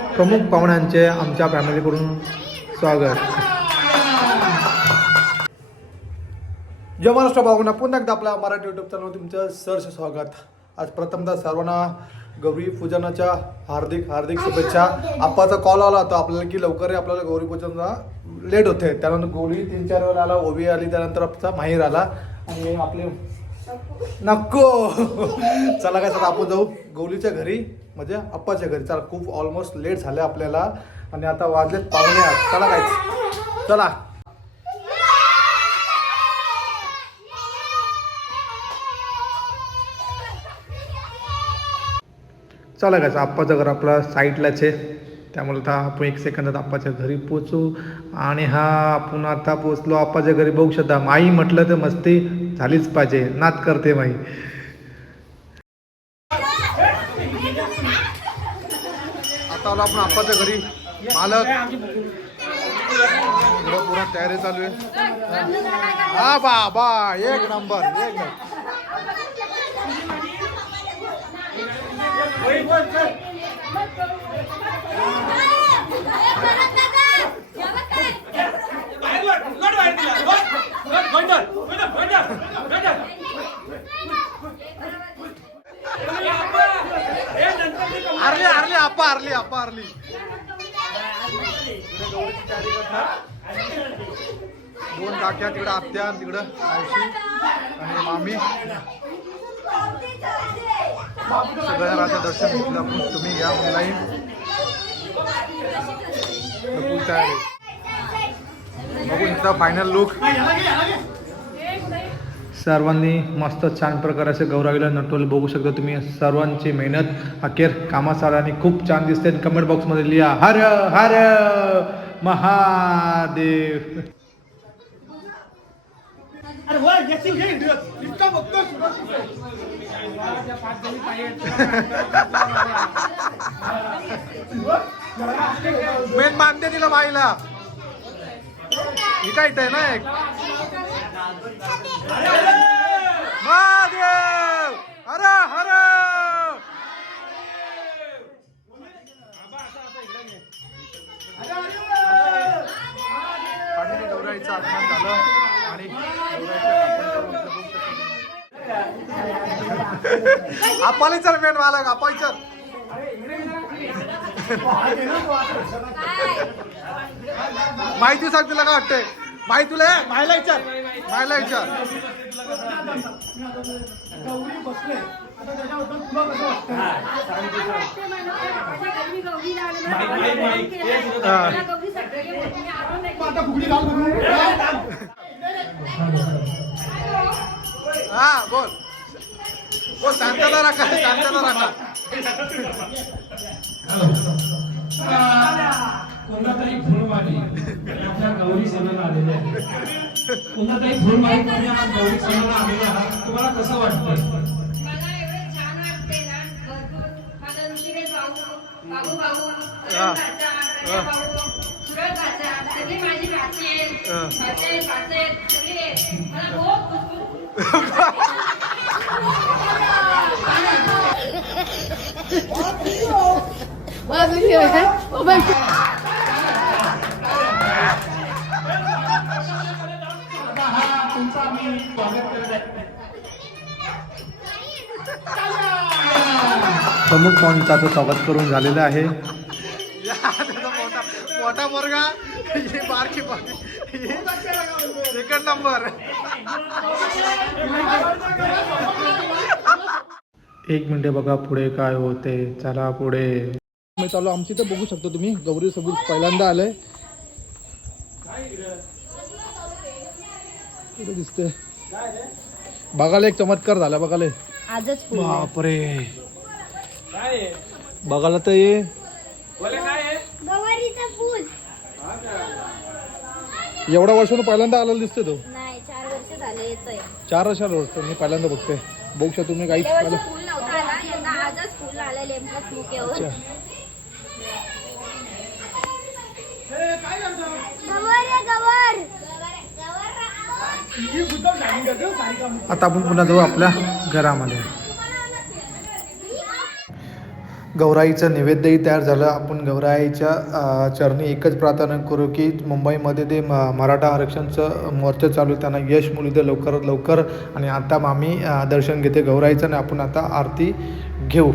प्रमुख पाहुण्यांचे आमच्या फॅमिलीकडून स्वागत. जय महाराष्ट्र भावना. पुन्हा एकदा आपल्या मराठी युट्यूब चॅनलवर तुमचं सहर्ष स्वागत. आज प्रथमतः सर्वांना गौरी पूजनाच्या हार्दिक हार्दिक शुभेच्छा. आप्पाचा कॉल आला होता आपल्याला की लवकर आपल्याला गौरी पूजनला लेट होते. त्यानंतर गौरी तीन चार वेळा आला ओवी आली त्यानंतर आमचा माहीर आला. आणि आपले नको. चला काय चला आपण जाऊ गौलीच्या घरी. म्हणजे अप्पाच्या घरी. चला खूप ऑलमोस्ट लेट झाले आपल्याला. आणि आता वाजलेत पाहुणे चला काय चला. चला काय आप्पाचं घर आपला साईडलाच आहे. त्यामुळे आता आपण एक सेकंदात आप्पाच्या घरी पोचू आणि हा आपण आता पोचलो आप्पाच्या घरी. बघू शकता माई म्हटलं तर मस्ती झालीच पाहिजे. नात करते माई. आता आलो आपण आप्पाच्या घरी. मालक. पुरा तयारी चालू आहे. हा बाबा एक नंबर एक नंबर. पारली हा पारली. तयारी दोन काक्या तिकडं आत्या तिकडं मावशी आणि मामी. सगळ्या राजा दर्शन घेतलं आपण. तुम्ही या ऑनलाईन बघू इथं फायनल लुक सर्वांनी मस्त छान प्रकारे गौरावीला नटवलं बघू शकता तुम्ही. सर्वांची मेहनत अखेर कामात आला आणि खूप छान दिसते. कमेंट बॉक्समध्ये लिहा हर हर महादेव. मेन मानते तिला बाईला. ही काय आहे ना एक? आपली चल मेन मालक आपण चल. माहिती सांग तुला काय वाटतंय? माहिती तुला? मायला विचार. मायला विचार. हा. शांतता राखा शांतता राखा. कोणताही फुलवाणी आपल्या गौरी सणाला आलेले आहे कोणताही फुलवाणी गौरी सणाला आलेले आहात. तुम्हाला कसं वाटतंय? मला एवढं छान वाटते बाबू सगळी माझी भाची आहेत. मला खूप प्रमुख पाहुणीचं आता स्वागत करून झालेलं आहे मोठा मोठा मुलगा ही बारकी सेकंड नंबर एक मिनिट बघा पुढे काय होते. चला पुढे. मी चालू आमची तर बघू शकतो तुम्ही. गौरी सोबत पहिल्यांदा आलंय. दिसते बघायला एक चमत्कार झाला बघायला. आजच बापरे. बघायला तर ये. एवढ्या वर्षानं पहिल्यांदा आलेला दिसतोय तो. नाही चार वर्ष झाले येतोय. चार वर्षाला वर्ष मी पहिल्यांदा बघतोय. बघू शकतो तुम्ही काहीच गेल्या पहिलं वर्षी फुल नव्हता आला यंदा मुक्यावर आता आपण पुन्हा जाऊ आपल्या घरामध्ये. गौराईचं नैवेद्यही तयार झालं. आपण गौराईच्या चरणी एकच प्रार्थना करू की मुंबईमध्ये ते म मराठा आरक्षणचं मोर्चा चालू आहे. त्यांना यश मिळू दे लवकरात लवकर. आणि आता आम्ही दर्शन घेते गौराईचं आणि आपण आता आरती घेऊ.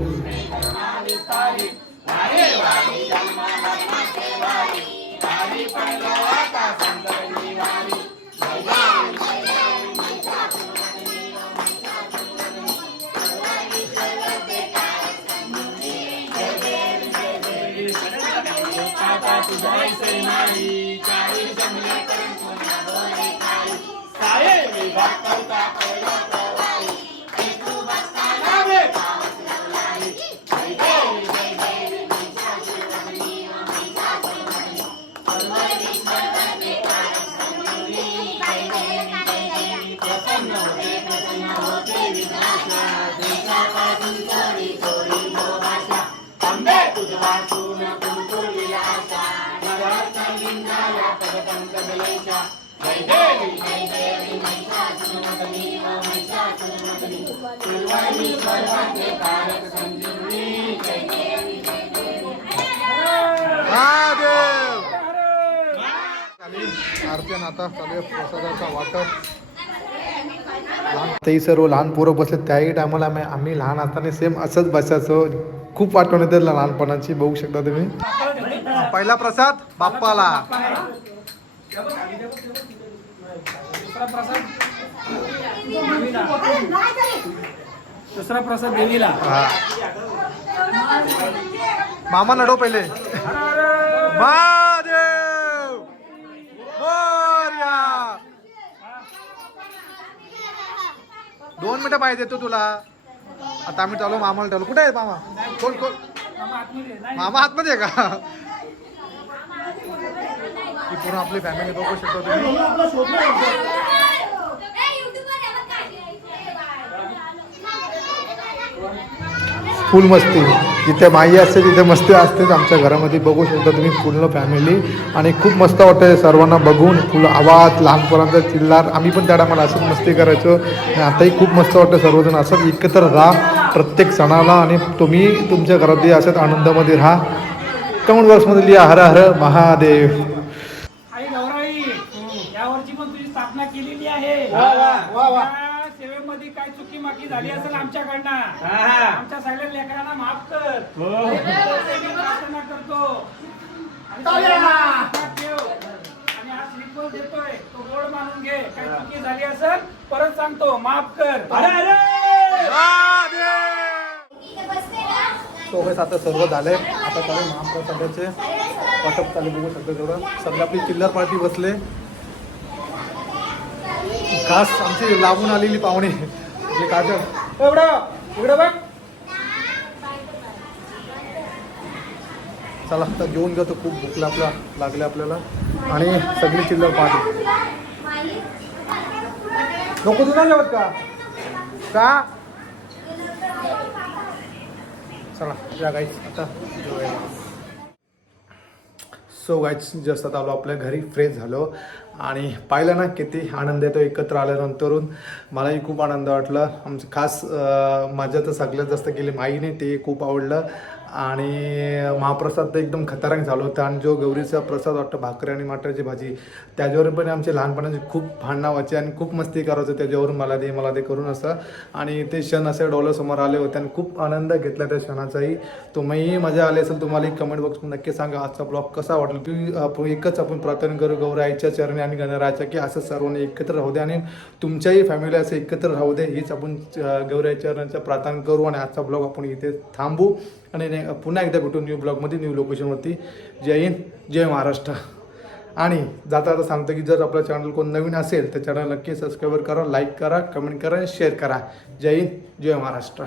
आरती आणि आता चालू आहे प्रसादाचा वाटप. तेही सर्व लहान पोरं बसले त्याही टायमाला आम्ही आम्ही लहान असताना सेम असंच बसायचो. खूप आठवण येते लहानपणाची बघू शकता तुम्ही. पहिला प्रसाद बाप्पाला. प्रसाद. दुसरा प्रसाद देवीला. हा. मामा लढो पहिले. महादेव! मोरया. दोन मिनिटं पाहिजे तो तुला. आता आम्ही चालू मामाला ठेवलो कुठे आहे मामा? कोण कोण मामा आतमध्ये नाही. मामा आतमध्ये आहे का? ही पूर्ण आपली फॅमिली बघू शकतो तुम्ही. फुल मस्ती. जिथे माई असते तिथे मस्ती असतेच आमच्या घरामध्ये. बघू शकता तुम्ही पूर्ण फॅमिली आणि खूप मस्त वाटतं सर्वांना बघून. फुल आवाज लहानपणाचा चिल्लार. आम्ही पण त्या टायमाला असंच मस्ती करायचो. आणि आताही खूप मस्त वाटतं सर्वजण. असंच एकत्र राहा. प्रत्येक सणाला आणि तुम्ही तुमच्या घरातही असंच आनंदामध्ये राहा. कमेंट बॉक्समध्ये लिहा हर हर महादेव. आई गौराई यावरची पण तुझी स्थापना केलेली आहे वा, वा. त्या सेवेमध्ये काय चुकी माकी झाली असेल आमच्याकडनं? आमच्या सगळ्या लेकरांना माफ कर. मी प्रार्थना करतो. आणि सगळ्यांना आशीर्वाद ठेव. आणि आज श्रीफळ देतोय. तो गोड मानून घे. काही चुकी झाली असेल परत सांगतो. माफ कर. आता सर्व झालंय आता चालू महाप्रसादाचे वाटप चालू बघू शकतो तेवढं. सगळी आपली चिल्लर पार्टी बसले. खास आमची लागून आलेली पाहुणे. आपले काजल. एवढं इकडं बघ. चला आता जेवून घेतो. खूप भूक लागला लागले आपल्याला. आणि सगळी चिल्लर पार्टी नको तुला जेवत का? का? चला या गाईच आता जेवायला. सो गाईच जस्ट आता आलो आपल्या घरी फ्रेश झालो. आणि पाहिलं ना किती आनंद येतो एकत्र आल्यानंतरून. मलाही खूप आनंद वाटला. आमचं खास माझ्या तर सगळ्यात जास्त केली माईने ते खूप आवडलं. आणि महाप्रसाद तर एकदम खतरनाक झालं होतं. आणि जो गौरीचा प्रसाद वाटतं भाकरी आणि मटराची भाजी त्याच्यावर पण आमचे लहानपणाचे खूप भांडणं व्हायचे आणि खूप मस्ती करायचं. त्याच्यावरून मला दे मला ते करून असं. आणि ते क्षण असे डोळ्यासमोर आले होते आणि खूप आनंद घेतला त्या क्षणाचाही. तुम्हीही मजा आली असेल तुम्हाला एक कमेंट बॉक्समध्ये नक्की सांगा आजचा ब्लॉग कसा वाटला? की आपण एकच आपण प्रार्थना करू गौराईच्या चरणी आणि गणरायाच्या की असं सर्वांनी एकत्र राहू दे आणि तुमच्याही फॅमिली असं एकत्र राहू दे. हीच आपण अं, गौराईच्या प्रार्थना करू आणि आजचा ब्लॉग आपण इथे थांबू आणि पुन्हा एकदा भेटू न्यू ब्लॉगमध्ये न्यू लोकेशनवरती जय हिंद जय महाराष्ट्र. आणि जाता जाता सांगतो की जर आपलं चॅनल कोण नवीन असेल तर चॅनल नक्की सबस्क्राईब करा लाईक करा कमेंट करा शेअर करा. जय हिंद जय महाराष्ट्र.